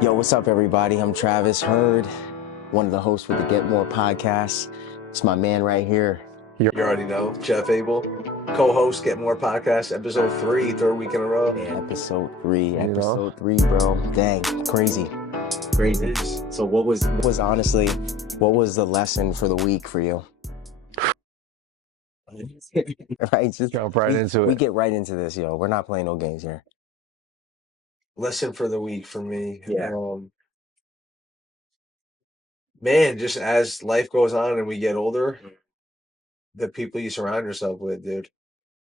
Yo, what's up, everybody? I'm Travis Hurd, one of the hosts with the Get More podcast. It's my man right here. You already know, Jeff Abel, co-host, Get More Podcast, episode 3, third week in a row. Man, episode three, You know? bro. Dang, crazy. It is. So what was the lesson for the week for you? Right, just Jump right into we it. get right into this, yo. We're not playing no games here. Lesson for the week for me. Yeah. Man, just as life goes on and we get older, the people you surround yourself with, dude,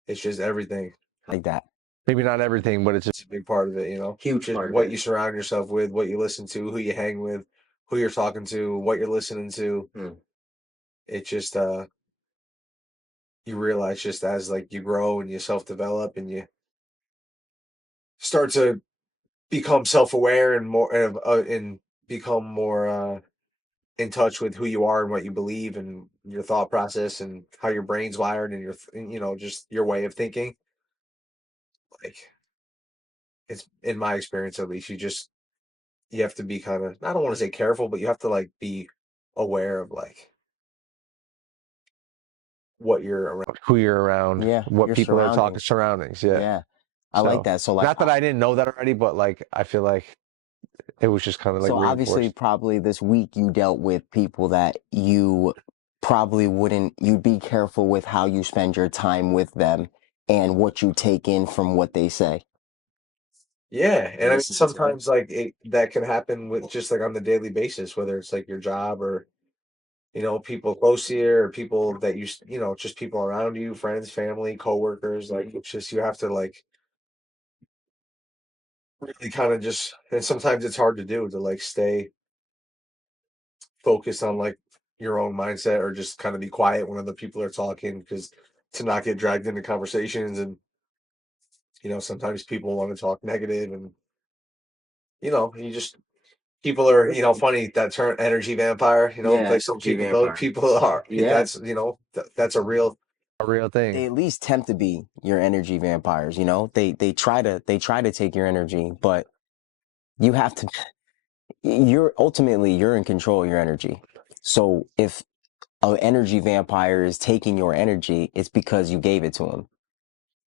it's just everything. Like that. Maybe not everything, but it's It's a big part of it, you know? Huge Just part of what it. you surround yourself with, what you listen to, who you hang with, who you're talking to, what you're listening to. It just, you realize just as like you grow and you self-develop and you start to become self-aware and more and become more in touch with who you are and what you believe and your thought process and how your brain's wired and just your way of thinking. Like, it's in my experience, at least, you have to be kind of, I don't want to say careful, but you have to like be aware of like what you're around. who you're around, Yeah, what your people are talking, surroundings. surroundings. Yeah. Yeah. I like that. So like, not that I didn't know that already, but like I feel like it was just kind of like so obviously reinforced. probably this week you dealt with people that you probably you'd be careful with how you spend your time with them and what you take in from what they say. Yeah, and I mean Listen to them. sometimes like that can happen with just like on the daily basis, whether it's like your job or people close to you or people that just people around you, friends, family, coworkers. Like it's just you have to like really kind of just, and sometimes it's hard to do to like stay focused on like your own mindset or just kind of be quiet when other people are talking because to not get dragged into conversations and sometimes people want to talk negative and you just people are funny that term energy vampire Yeah, like some energy people those vampire. people are Yeah. that's a real A real They thing. at least tempt to be your energy vampires, you know? They try to take your energy, but you have to you're in control of your energy. So if an energy vampire is taking your energy, it's because you gave it to him.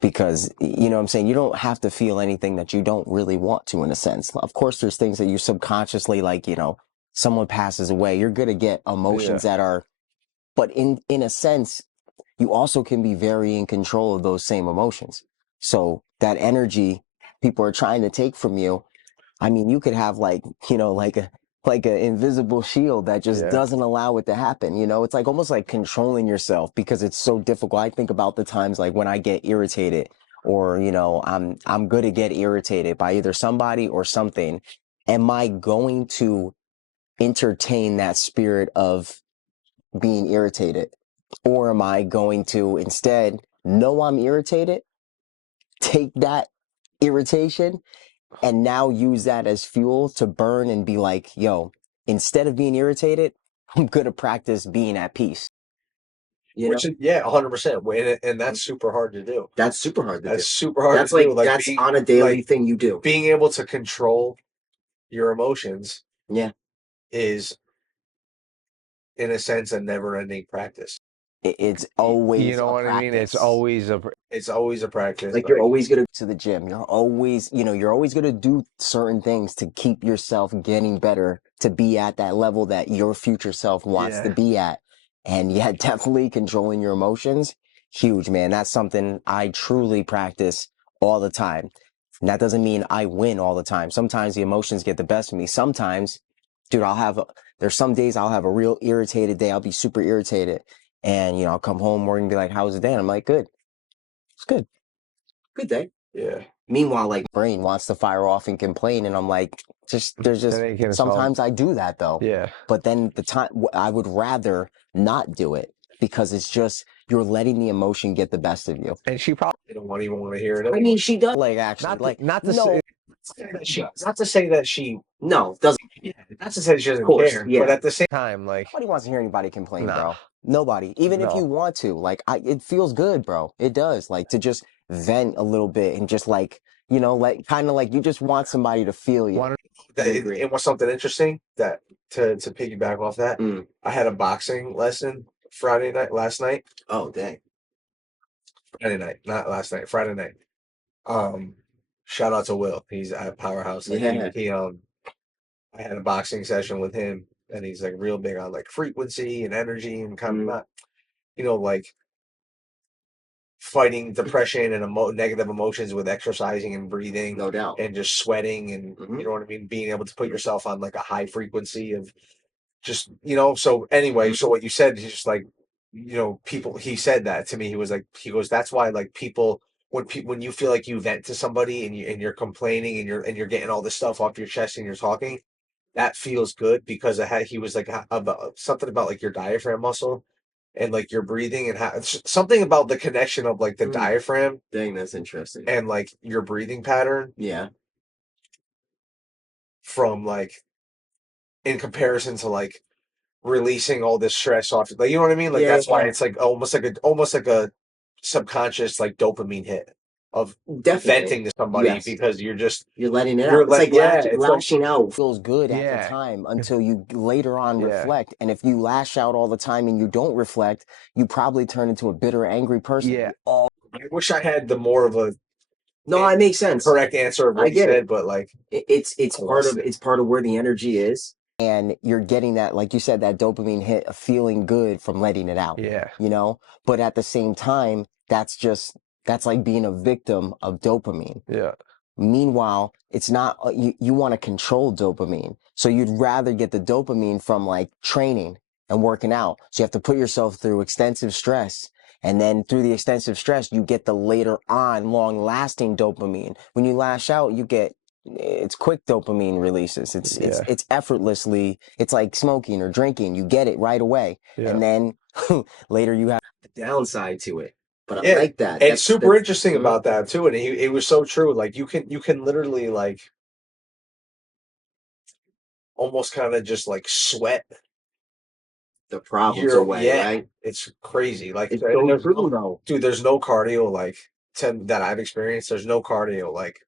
Because, you know what I'm saying? You don't have to feel anything that you don't really want to, in a sense. Of course, there's things that you subconsciously, like, someone passes away. You're going to get emotions that are, but in a sense, you also can be very in control of those same emotions. So that energy people are trying to take from you, I mean, you could have like an invisible shield that just Yeah. doesn't allow it to happen. It's like almost like controlling yourself because it's so difficult. I think about the times like when I get irritated or, I'm good to get irritated by either somebody or something. Am I going to entertain that spirit of being irritated? Or am I going to instead know I'm irritated, take that irritation, and now use that as fuel to burn and be like, yo, instead of being irritated, I'm going to practice being at peace. which is 100%, and that's super hard to do. That's super hard to do. That's super hard That's to like, do. Like that's on a daily thing you do. being able to control your emotions Yeah. is in a sense a never-ending practice. It's always You know a what I mean? practice. It's always a practice. Like you're always going to the gym. You're always going to do certain things to keep yourself getting better, to be at that level that your future self wants to be at. And yeah, definitely controlling your emotions. Huge, man. That's something I truly practice all the time. And that doesn't mean I win all the time. Sometimes the emotions get the best of me. Sometimes, dude, there's some days I'll have a real irritated day. I'll be super irritated. And, I'll come home working and be like, how was the day? And I'm like, good. It's good. Good day. Yeah. Meanwhile, like brain wants to fire off and complain. And I'm like, sometimes I do that though. Yeah. But then I would rather not do it because it's just, you're letting the emotion get the best of you. And she probably They don't even want to hear it. I mean, she does. Like, actually, not to no. Not to say that she No, doesn't. not to say she doesn't care, yeah. but at the same time, like Nobody wants to hear anybody complain, Nah. bro. Nobody. Even if No. you want to. Like, it feels good, bro. It does. Like, to just vent a little bit and just, like, You know, like kind of like you just want somebody to feel you. One, It was something interesting that to piggyback off that. Mm. I had a boxing lesson last night. Oh, dang. Friday night, not last night, Friday night. Um, Shout out to Will. He's at Powerhouse. Like Yeah. I had a boxing session with him, and he's like real big on like frequency and energy and kind of not, like fighting depression and negative emotions with exercising and breathing, No doubt. and just sweating and you know what I mean, being able to put yourself on like a high frequency of just So anyway, so what you said, he's just like, people. He said that to me. He goes, that's why like people when you feel like you vent to somebody and you're complaining and you're getting all this stuff off your chest and you're talking, that feels good because he was like about something about like your diaphragm muscle and like your breathing and something about the connection of like the diaphragm. Dang, that's interesting. And like your breathing pattern. Yeah. From like in comparison to like releasing all this stress off, like you know what I mean, like that's why it's like almost like a subconscious like dopamine hit of venting to somebody because you're letting it out. It's like lashing out feels good at the yeah, time until you later on yeah, reflect. And if you lash out all the time and you don't reflect, you probably turn into a bitter, angry person. yeah, I wish I had the more of a No, it makes sense. correct answer of what you said, but like It's part of where the energy is. And you're getting that, like you said, that dopamine hit of feeling good from letting it out. yeah, You know? But at the same time, that's like being a victim of dopamine. yeah, Meanwhile, it's not, you want to control dopamine. So you'd rather get the dopamine from like training and working out. So you have to put yourself through extensive stress. And then through the extensive stress, you get the later on long lasting dopamine. When you lash out, it's quick dopamine releases. It's effortlessly, it's like smoking or drinking. You get it right away. yeah. And then later you have the downside to it. But yeah, I like that. It's super interesting about that too, and it was so true. Like you can literally like almost kind of just like sweat the problems away, right? It's crazy. Like It's so true though. dude, there's no cardio like that I've experienced. There's no cardio like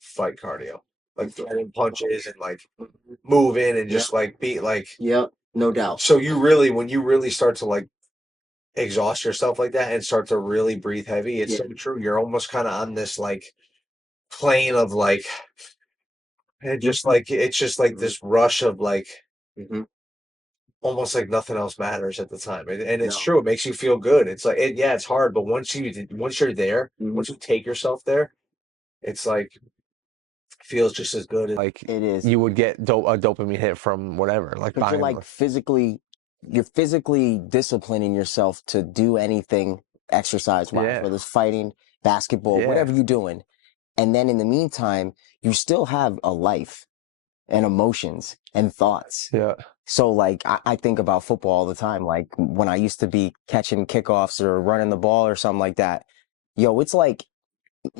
fight cardio, like throwing punches and like moving and just like be like. Yep, no doubt. So when you really start to like exhaust yourself like that and start to really breathe heavy, it's so true. You're almost kind of on this like plane of like, and just like it's just like this rush of like. Almost like nothing else matters at the time, and it's true. It makes you feel good. It's like it's hard, but once you're there, once you take yourself there, it's like feels just as good. Like It is. you would get a dopamine hit from whatever, like But you're buying. like you're physically disciplining yourself to do anything exercise wise, Yeah. whether it's fighting, basketball, Yeah. whatever you're doing. And then in the meantime, you still have a life and emotions and thoughts. Yeah. So like I think about football all the time. Like when I used to be catching kickoffs or running the ball or something like that. Yo, it's like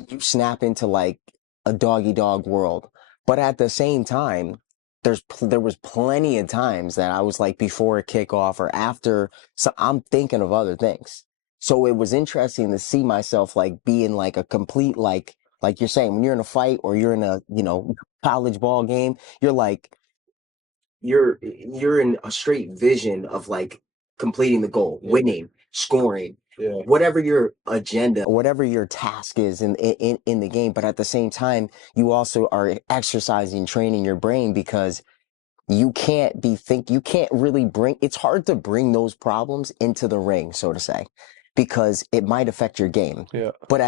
you snap into like a doggy dog world. But at the same time, there was plenty of times that I was like before a kickoff or after, so I'm thinking of other things. So it was interesting to see myself like being like a complete like you're saying when you're in a fight or you're in a college ball game, you're in a straight vision of like completing the goal, winning, scoring, whatever your agenda, whatever your task is in the game. But at the same time, you also are exercising, training your brain because you can't really it's hard to bring those problems into the ring, so to say, because it might affect your game. Yeah. But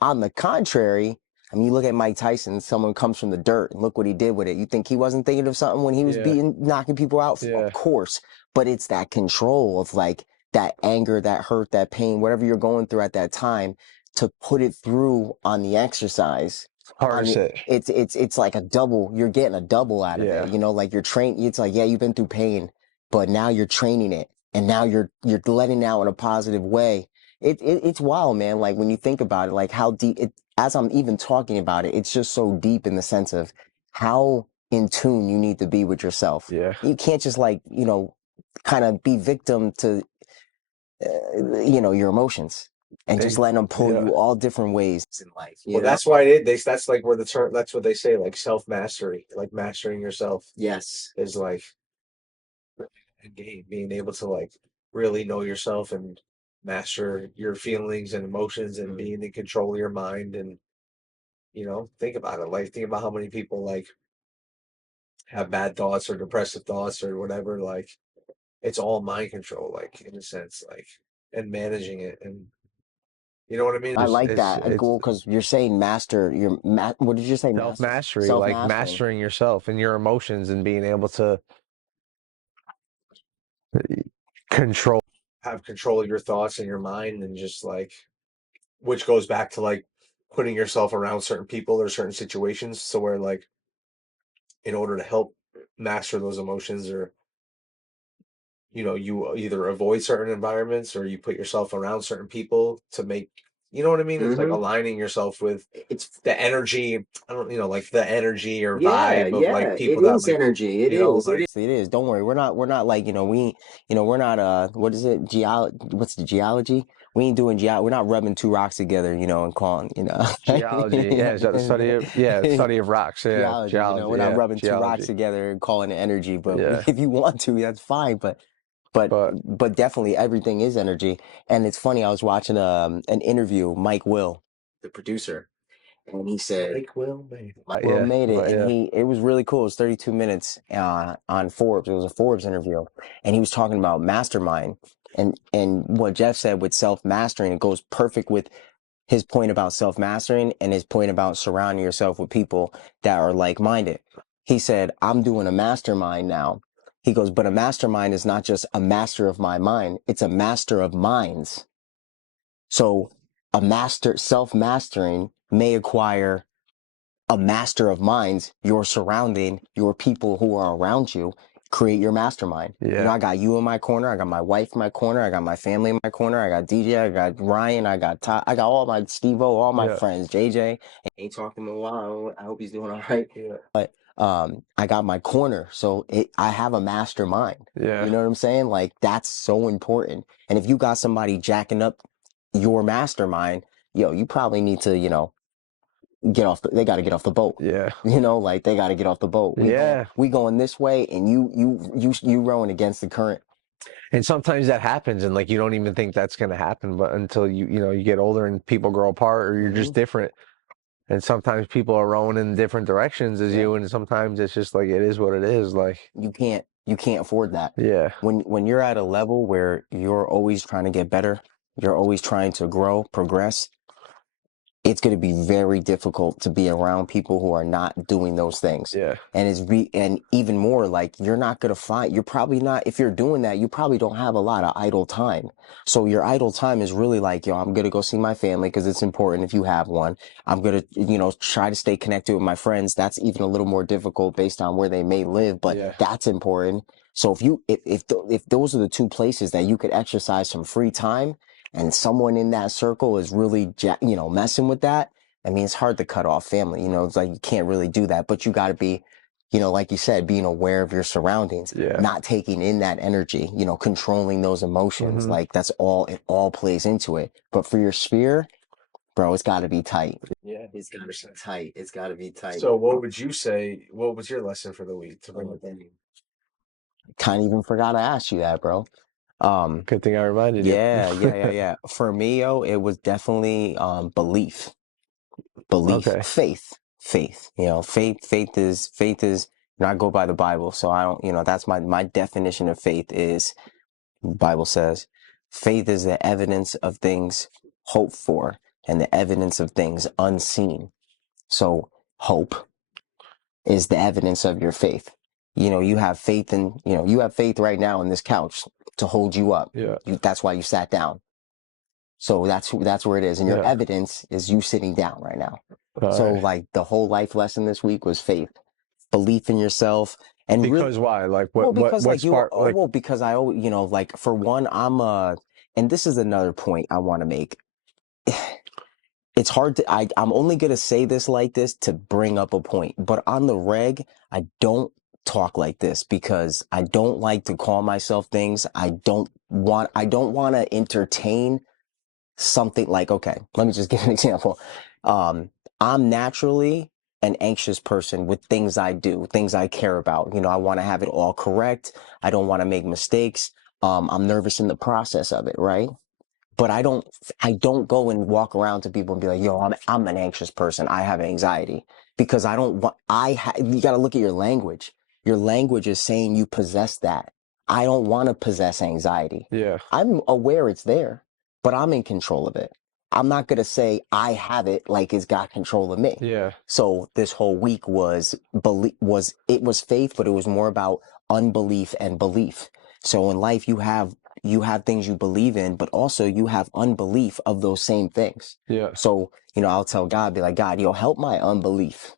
on the contrary, I mean, you look at Mike Tyson, someone comes from the dirt and look what he did with it. You think he wasn't thinking of something when he was knocking people out? Yeah. Of course. But it's that control of like that anger, that hurt, that pain, whatever you're going through at that time to put it through on the exercise. Parse it. It's like you're getting a double out of it. You know, like you're trained, it's like, yeah, you've been through pain, but now you're training it and now you're letting out in a positive way. It's wild, man. Like when you think about it, like how deep as I'm even talking about it, it's just so deep in the sense of how in tune you need to be with yourself. Yeah. You can't just like, kind of be victim to, your emotions. and just letting them pull Yeah. you all different ways in life. Well, that's why that's like where the term, that's what they say, like self mastery, like mastering yourself Yes. is like a game, being able to like really know yourself and master your feelings and emotions and being in control of your mind. And think about it, like think about how many people like have bad thoughts or depressive thoughts or whatever. Like it's all mind control, like in a sense, like, and managing it. And you know what I mean? I like It's that. it's Cool, because you're saying master. What did you say? self Master. mastery, Self like mastering. mastering yourself and your emotions and being able to control. Have control of your thoughts and your mind, and just like, which goes back to like putting yourself around certain people or certain situations, so where like in order to help master those emotions, or you either avoid certain environments or you put yourself around certain people to make, you know what I mean? It's like aligning yourself with It's the energy. I don't, like the energy or Yeah, vibe of yeah, like it people that is like, energy. It like is. It is. It is. Don't worry. We're not like, we're not what is it? What's the geology? We ain't doing we're not rubbing two rocks together, and calling, Geology, yeah, is that the study of, yeah, study of rocks, yeah, geology, geology, we're not yeah, rubbing two rocks geology, together and calling it energy, but yeah, if you want to, that's fine. But but but definitely everything is energy. And it's funny, I was watching an interview, Mike Will, the producer, and he said Mike Will made. Mike Will yeah, made it, but and yeah, it was really cool. It was 32 minutes on Forbes. It was a Forbes interview, and he was talking about mastermind, and what Jeff said with self mastering. It goes perfect with his point about self mastering and his point about surrounding yourself with people that are like minded. He said, "I'm doing a mastermind now." He goes, "But a mastermind is not just a master of my mind; it's a master of minds." So a master self mastering may acquire a master of minds, your surrounding, your people who are around you, create your mastermind. yeah, I got you in my corner. I got my wife in my corner. I got my family in my corner. I got DJ. I got Ryan. I got Todd. I got all my Steve-O, all my yeah, friends. JJ. Ain't talking to him in a while. I hope he's doing all right. Yeah. But I got my corner. So I have a mastermind. You yeah, know what I'm saying? Like, that's so important. And if you got somebody jacking up your mastermind, you probably need to, they got to get off the boat. yeah, Like they got to get off the boat. yeah. We going this way, and you rowing against the current. And sometimes that happens, and like you don't even think that's gonna happen, but until you get older and people grow apart, or you're Hmm. just different. And sometimes people are rowing in different directions as Yeah. you, and sometimes it's just like it is what it is. Like, You can't afford that. yeah, When you're at a level where you're always trying to get better, you're always trying to grow, progress, it's going to be very difficult to be around people who are not doing those things. yeah, And even more, like, you're probably not, if you're doing that, you probably don't have a lot of idle time. So your idle time is really like, I'm going to go see my family because it's important if you have one. I'm going to, try to stay connected with my friends. That's even a little more difficult based on where they may live, but yeah, that's important. So if those are the two places that you could exercise some free time, and someone in that circle is really, messing with that, I mean, it's hard to cut off family. It's like you can't really do that, but you got to be, like you said, being aware of your surroundings, yeah. not taking in that energy, controlling those emotions. Hmm. Like it all plays into it. But for your sphere, bro, it's got to be tight. Yeah. It's got to be tight. It's got to be tight. So what would you say? What was your lesson for the week to bring it in? Kind of even forgot to ask you that, bro. Good thing I reminded you. Yeah, yeah, yeah, yeah. For me, it was definitely belief, Okay. faith. Faith is, I go by the Bible, so I don't, that's my definition of faith is, Bible says, faith is the evidence of things hoped for and the evidence of things unseen. So hope is the evidence of your faith. You have faith you have faith right now in this couch to hold you up. Yeah. That's why you sat down. So that's where it is. And your Yeah. evidence is you sitting down right now. All So right. like the whole life lesson this week was faith, belief in yourself, and really, Because why? Like well, what because what like you, spark like well, because I always, like for one, and this is another point I want to make. It's hard I'm only going to say this like this to bring up a point, but on the reg, I don't talk like this because I don't like to call myself things. I don't want to entertain something like, okay, let me just give an example. Um, I'm naturally an anxious person with things I do, things I care about. You know, I want to have it all correct. I don't want to make mistakes. I'm nervous in the process of it, right? But I don't go and walk around to people and be like, yo, I'm an anxious person. I have anxiety because I don't want, you got to look at your language. Your language is saying you possess that. I don't want to possess anxiety. Yeah. I'm aware it's there, but I'm in control of it. I'm not going to say I have it like it's got control of me. Yeah. So this whole week it was faith, but it was more about unbelief and belief. So in life, you have things you believe in, but also you have unbelief of those same things. Yeah. So, I'll tell God, be like, God, help my unbelief.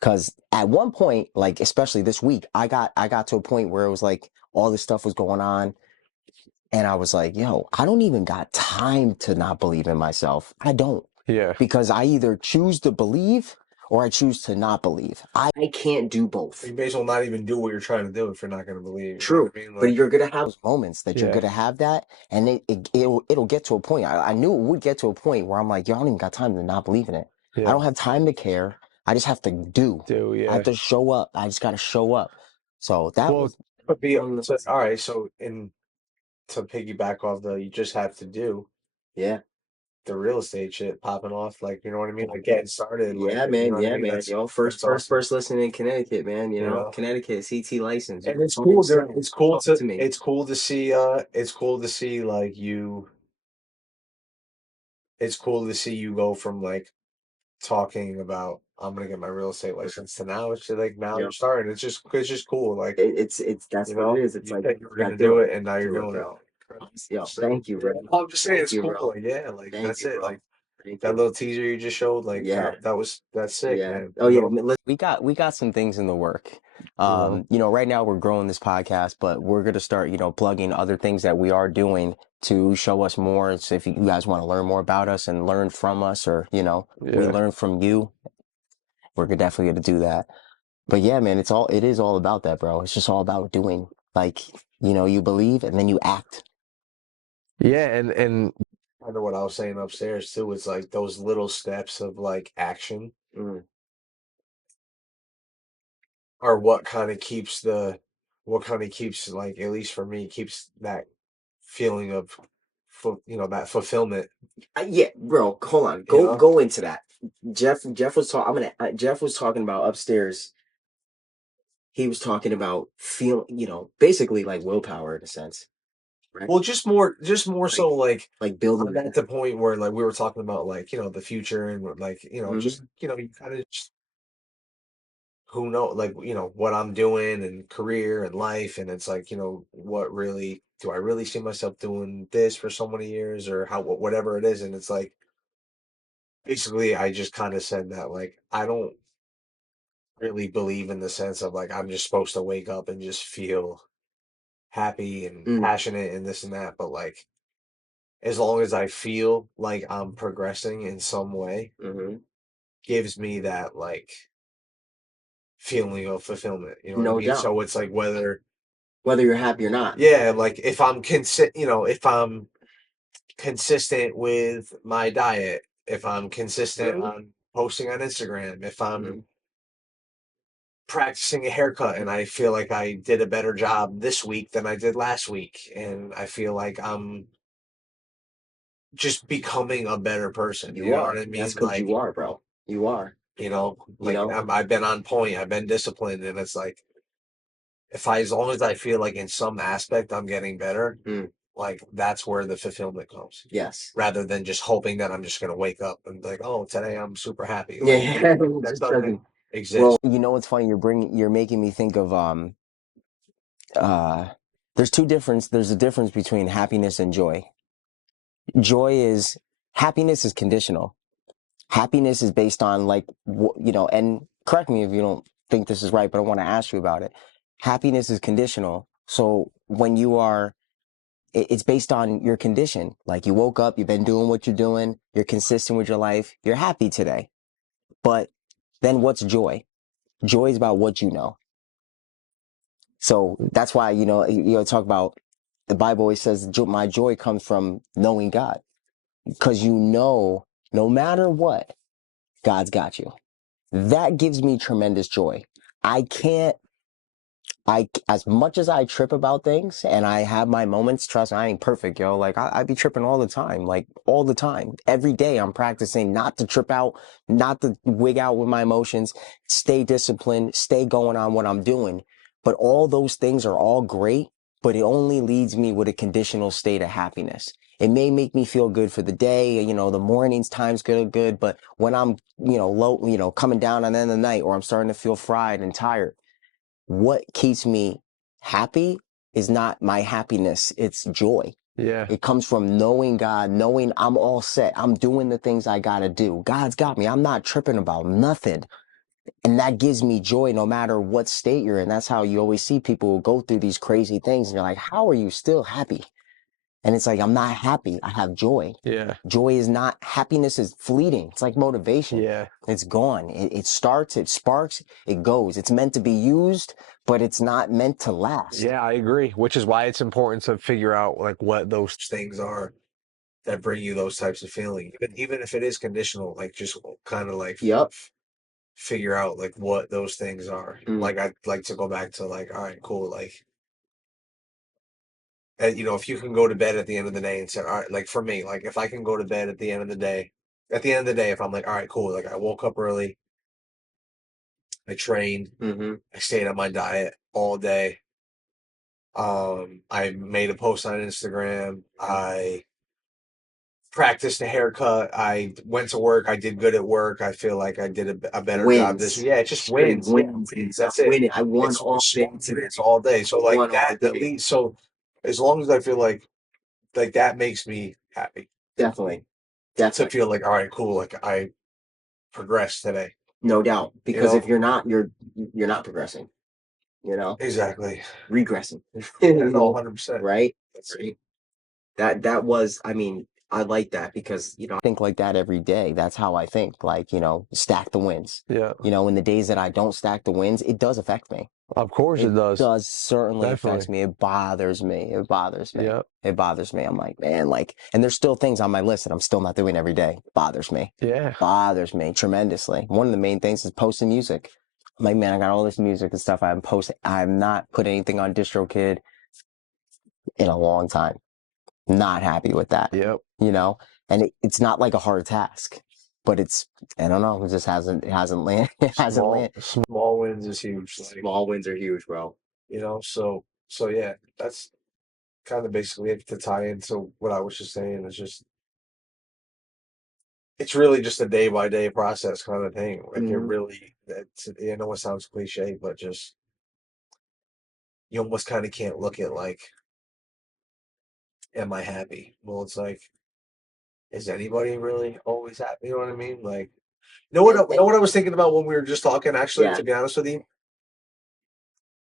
Cause at one point, like, especially this week, I got to a point where it was like all this stuff was going on. And I was like, yo, I don't even got time to not believe in myself. I don't. Yeah. Because I either choose to believe or I choose to not believe. I can't do both. You may as well not even do what you're trying to do if you're not going to believe. You know True, what I mean? but Like, you're gonna have those moments that you're Yeah. gonna have that, and it'll get to a point. I knew it would get to a point where I'm like, yo, I don't even got time to not believe in it. I Yeah. don't have time to care. I just have to do. I have Yeah. to show up. I just gotta show up. So that Well, was but all right. So, to piggyback off you just have to do yeah. the real estate shit popping off. Like, you know what I mean? Like getting started. Like, Yeah, you know man. what I Yeah, mean? man. Yo, first, That's first awesome. person listening in Connecticut, man. You know, Connecticut CT license. and it's Talk cool. to It's cool talk to me. it's cool to see. Like it's cool to see you go from like talking about I'm gonna get my real estate license to now it's just like now Yeah. you're starting. It's just cool. Like, It's that's you what it know, is. It's you like said you were gotta gonna do do it. it and now you're Do it, doing it. bro. Yo, thank you, bro. I'm just saying Thank it's you, cool. bro. Like, yeah, like Thank that's you, it. bro. Like Thank that you. little teaser you just showed, like Yeah. that's sick, Yeah. man. Oh yeah. We got some things in the work. you know. Right now we're growing this podcast, but we're gonna start, plugging other things that we are doing to show us more. So if you guys want to learn more about us and learn from us, or we Yeah. learn from you, we're definitely gonna do that. But yeah, man, it is all about that, bro. It's just all about doing. Like, you believe and then you act. Yeah. And I know what I was saying upstairs too. It's like those little steps of like action Mm. are what kind of keeps like at least for me keeps that feeling of that fulfillment. Yeah, bro. Hold on. You Go know, go into that. Jeff was talking. Jeff was talking about upstairs. He was talking about basically like willpower in a sense, right? well, just more so Like building I'm at that. the point where like we were talking about like the future and like just Hmm. you kind of who know like what I'm doing and career and life and it's like what really do I really see myself doing this for so many years or whatever it is and it's like basically I just kind of said that like I don't really believe in the sense of like I'm just supposed to wake up and just feel happy and Mm. passionate and this and that but like as long as I feel like I'm progressing in some way Hmm. gives me that like feeling of fulfillment, you know what I No mean? doubt. So it's like Whether you're happy or not. yeah, like if I'm consistent with my diet, if I'm consistent Hmm. on posting on Instagram, if I'm Hmm. practicing a haircut and I feel like I did a better job this week than I did last week and I feel like I'm just becoming a better person, you You know what are. I That's mean? because Like, you are, bro. You are. You like know. I've been on point, I've been disciplined and it's like as long as I feel like in some aspect I'm getting better, Mm. like that's where the fulfillment comes. Yes. Rather than just hoping that I'm just gonna wake up and be like, oh, today I'm super happy. Yeah. Like Yeah. It that just doesn't doesn't. Well, exist. what's funny? You're making me think of uh. There's a difference between happiness and joy. Happiness is conditional. Happiness is based on like and correct me if you don't think this is right, but I want to ask you about it. Happiness is conditional. So when it's based on your condition. Like you woke up, you've been doing what you're doing, you're consistent with your life, you're happy today. But then what's joy? Joy is about what you know. So that's why, talk about the Bible always says my joy comes from knowing God. because you know, no matter what, God's got you. That gives me tremendous joy. I can't, as much as I trip about things and I have my moments, trust me, I ain't perfect, yo. Like, I be tripping all the time, like, all the time. Every day I'm practicing not to trip out, not to wig out with my emotions, stay disciplined, stay going on what I'm doing. But all those things are all great, but it only leads me with a conditional state of happiness. It may make me feel good for the day, you know, the morning's time's good, but when I'm, you know, low, you know, coming down on the end of the night or I'm starting to feel fried and tired, what keeps me happy is not my happiness, it's joy. Yeah. It comes from knowing God, knowing I'm all set. I'm doing the things I gotta do. God's got me. I'm not tripping about nothing. And that gives me joy no matter what state you're in. That's how you always see people go through these crazy things. And you're like, how are you still happy? And it's like, I'm not happy. I have joy. Yeah. Joy is not, happiness is fleeting. It's like motivation. Yeah. It's gone. It starts, it sparks, it goes. It's meant to be used, but it's not meant to last. Yeah, I agree. Which is why it's important to figure out like what those things are that bring you those types of feeling. Even if it is conditional, like just kind of like Yep. figure out like what those things are. Like I'd like to go back to like, all right, cool, like you know, if you can go to bed at the end of the day and say, all right, like for me, like if I can go to bed at the end of the day, if I'm like, all right, cool, like I woke up early, I trained, I stayed on my diet all day. I made a post on Instagram. I practiced a haircut. I went to work. I did good at work. I feel like I did a better job this. Yeah, it just wins. Wins. That's it. Winning. I won It's all day today. it's all day. So like Won all that at day. least. So as long as I feel like that makes me happy Definitely. to Definitely. feel like all right, cool. Like I progressed today. No doubt. Because know? if you're not, you're not progressing. You know? Exactly. Regressing. No, 100%. Right? That's Right. That was, I mean, I like that because, you know, I think like that every day. That's how I think. Like, you know, stack the wins. Yeah. You know, in the days that I don't stack the wins, it does affect me. Of course it does. Does certainly affects Definitely. me. It bothers me. It bothers me. Yeah. It bothers me. I'm like, man, like, and there's still things on my list that I'm still not doing every day. Bothers me. Yeah. Bothers me tremendously. One of the main things is posting music. I'm like, man, I got all this music and stuff I haven't posted. I've not put anything on DistroKid in a long time. Not happy with that. Yep. You know, and it's not like a hard task, but it's, I don't know, it just hasn't landed. It hasn't landed. Small wins is huge. Like, Small wins are huge, bro. you know, so yeah, that's kind of basically it to tie into what I was just saying. It's really just a day by day process kind of thing. Like it really, I know it sounds cliche, but just you almost kind of can't look at like, am I happy? Well, it's like, is anybody really always happy? You know what I mean? Like, you know what I was thinking about when we were just talking. Actually, Yeah. to be honest with you,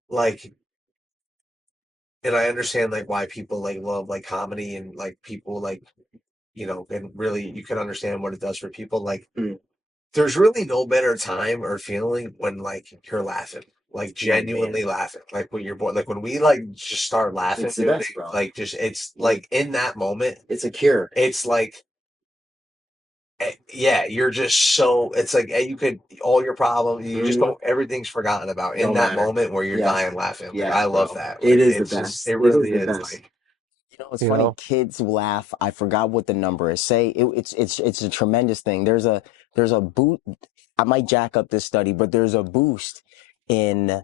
like, and I understand like why people like love like comedy and like people like, you know, and really you can understand what it does for people. Like, there's really no better time or feeling when like you're laughing, like genuinely laughing, like when you're born, like when we like just start laughing, It's the dude, best, bro. like just it's like in that moment, It's a cure. it's like, yeah, you're just so it's like you could all your problems, you just don't everything's forgotten about in Don't that matter. moment where you're Yes. dying laughing. Like, Yes, I love bro. that. It Like, is the it's just best. it It is really the is best. like. You know, it's You funny. know? Kids laugh. I forgot what the number is. Say it's a tremendous thing. There's a boot. I might jack up this study, but there's a boost in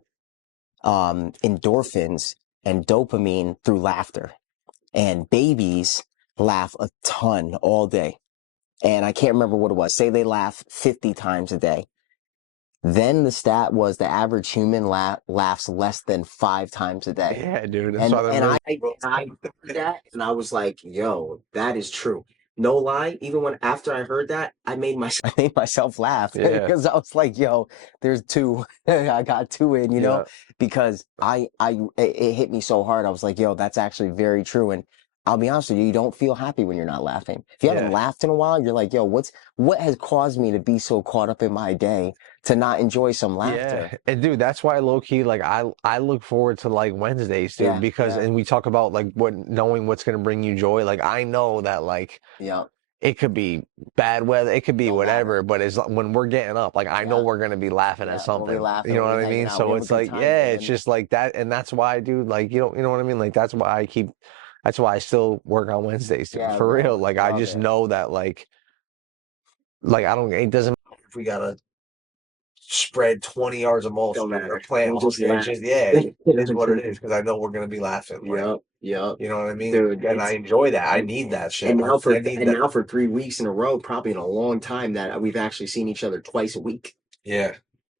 endorphins and dopamine through laughter. And babies laugh a ton all day. And I can't remember what it was. Say they laugh 50 times a day. Then the stat was the average human laughs less than 5 times a day. Yeah, dude. That's And why they're I heard that and I was like, yo, that is true. No lie, even when after I heard that, I made myself laugh Yeah. because I was like, yo, there's two. I got two in, you know, Yeah. because it hit me so hard. I was like, yo, that's actually very true. And I'll be honest with you, you don't feel happy when you're not laughing. If you haven't Yeah. laughed in a while, you're like, yo, what has caused me to be so caught up in my day to not enjoy some laughter? Yeah. And dude, that's why low key, like I look forward to like Wednesdays, dude, Yeah, because yeah. and we talk about like knowing what's gonna bring you joy. Like I know that like Yeah. it could be bad weather, it could be Don't whatever, matter. but it's when we're getting up, like I know Yeah. we're gonna be laughing at Yeah, we'll be something. laughing, You know we'll what be I hanging mean? out, we So have a it's good like, time, yeah, it's man. just like that, and that's why, dude, like you know what I mean? Like that's why that's why I still work on Wednesdays, dude. Yeah, For bro, real. Like I I love just it. know that like I don't, it doesn't If we gotta spread 20 yards of mulch Don't or matter. plant We'll all just the laugh. edges. Yeah, it is what it is because I know we're gonna be laughing. Like, Yep. you know what I mean? Dude, And I enjoy that. I need that shit. and now I need that. now for 3 weeks in a row, probably in a long time that we've actually seen each other twice a week. Yeah,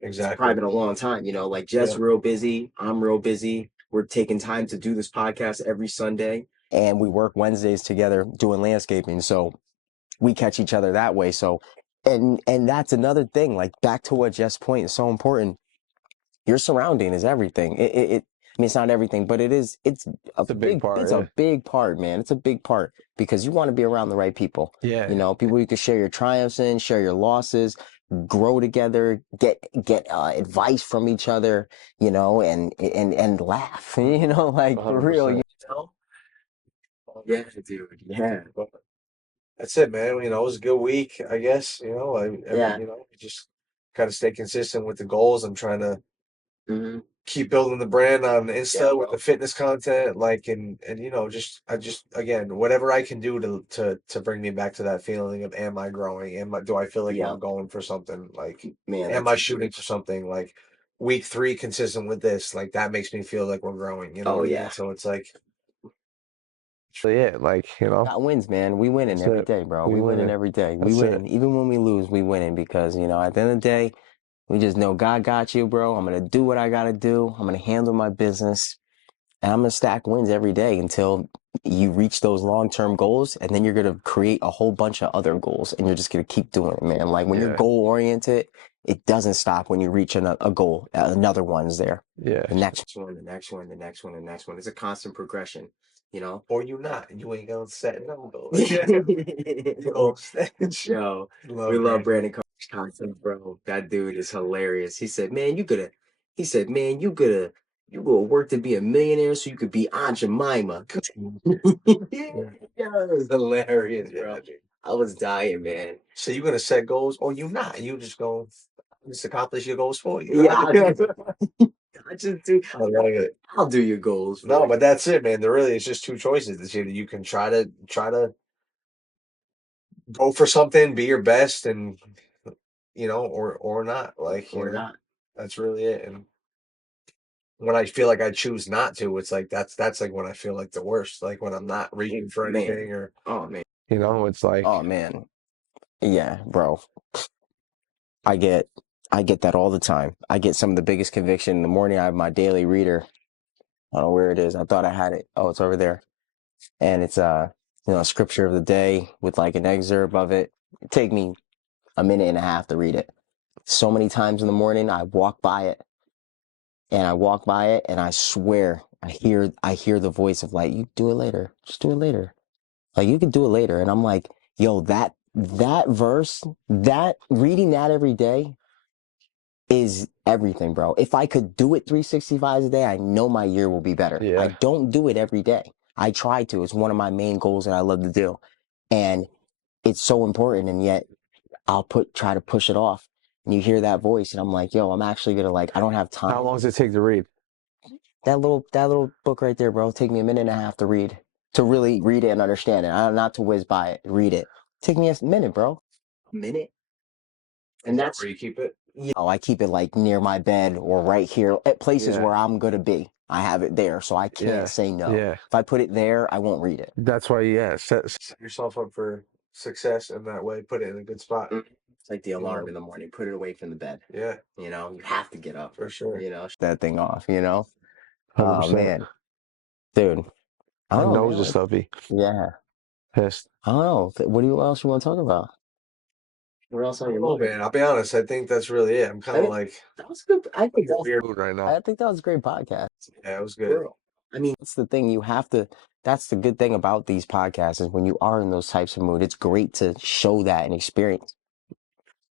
It's exactly. probably been a long time, like Jeff's Yeah. real busy, I'm real busy. We're taking time to do this podcast every Sunday. And we work Wednesdays together doing landscaping. So we catch each other that way. So and that's another thing, like back to what Jeff's point is so important. Your surrounding is everything. I mean, it's not everything, but it's a it's a big part, it's yeah. a big part, man. It's a big part because you want to be around the right people. Yeah. People you can share your triumphs in, share your losses, grow together, get advice from each other, and laugh, like for real, 100%. Yeah, dude. Yeah. That's it, man. It was a good week, I guess. Yeah. Just gotta stay consistent with the goals. I'm trying to hmm keep building the brand on Insta Yeah, with bro. the fitness content, like and just again whatever I can do to bring me back to that feeling of am I growing? Do I feel like Yeah. I'm going for something? Like Man, am that's I shooting for something? Like week 3 consistent with this, like that makes me feel like we're growing. You know Oh what I yeah. mean? So it's like So yeah, like, Got wins, man. We winning that's every it. day, bro. We We winning winning. every day. We That's it. winning. Even when we lose, we winning because, at the end of the day, we just know God got you, bro. I'm going to do what I got to do. I'm going to handle my business. And I'm going to stack wins every day until you reach those long-term goals. And then you're going to create a whole bunch of other goals. And you're just going to keep doing it, man. Like when you're Yeah. goal-oriented, it doesn't stop when you reach a goal. Another one's there. Yeah. The next one, the next one, the next one, the next one. It's a constant progression, or you not, and you ain't gonna set no goals. Yo, we love Brandon Carter's content, bro. That dude is hilarious. He said, "Man, you gonna work to be a millionaire so you could be Aunt Jemima." Yeah, it was hilarious, bro. Yeah, dude. I was dying, man. So you're gonna set goals, or you not? You just gonna just accomplish your goals for you. Yeah, I just do. I love it. I'll do your goals. No, for but you. that's it, man. There really is just two choices. It's either you can try to go for something, be your best, and or not. Like Or not. that's really it. And when I feel like I choose not to, it's like that's like when I feel like the worst. Like when I'm not reaching for Man. anything, or Oh man. It's like, Oh man. Yeah, bro. I get that all the time. I get some of the biggest conviction in the morning. I have my daily reader. I don't know where it is. I thought I had it. Oh, it's over there. And it's scripture of the day with like an excerpt of it. It take me a minute and a half to read it. So many times in the morning I walk by it and I swear I hear the voice of like, you do it later. Just do it later. Like you can do it later. And I'm like, yo, that verse, that reading that every day is everything, bro. If I could do it 365 a day, I know my year will be better. Yeah. I don't do it every day. I try to. It's one of my main goals that I love to do. And it's so important. And yet I'll try to push it off. And you hear that voice and I'm like, yo, I'm actually gonna I don't have time. How long does it take to read? That little book right there, bro, take me a minute and a half to read. To really read it and understand it. Not to whiz by it. Read it. Take me a minute, bro. A minute? And that's where you keep it. I keep it like near my bed or right here at places Yeah. where I'm gonna be. I have it there, so I can't Yeah. say no. Yeah. If I put it there, I won't read it. That's why, yeah, Set yourself up for success in that way. Put it in a good spot. It's like the alarm in the morning. Put it away from the bed. Yeah, You have to get up. for sure. Shut that thing off, 100%. Oh man. Dude. I My don't know, nose man. is stuffy. Yeah. Pissed. I don't know. What else you want to talk about? What else on your Oh mind? man, I'll be honest. I think that's really it. I'm kind of like That was good. I think that was weird. Food right now. I think that was a great podcast. Yeah, it was good. I mean, that's the thing. That's the good thing about these podcasts is when you are in those types of mood, it's great to show that and experience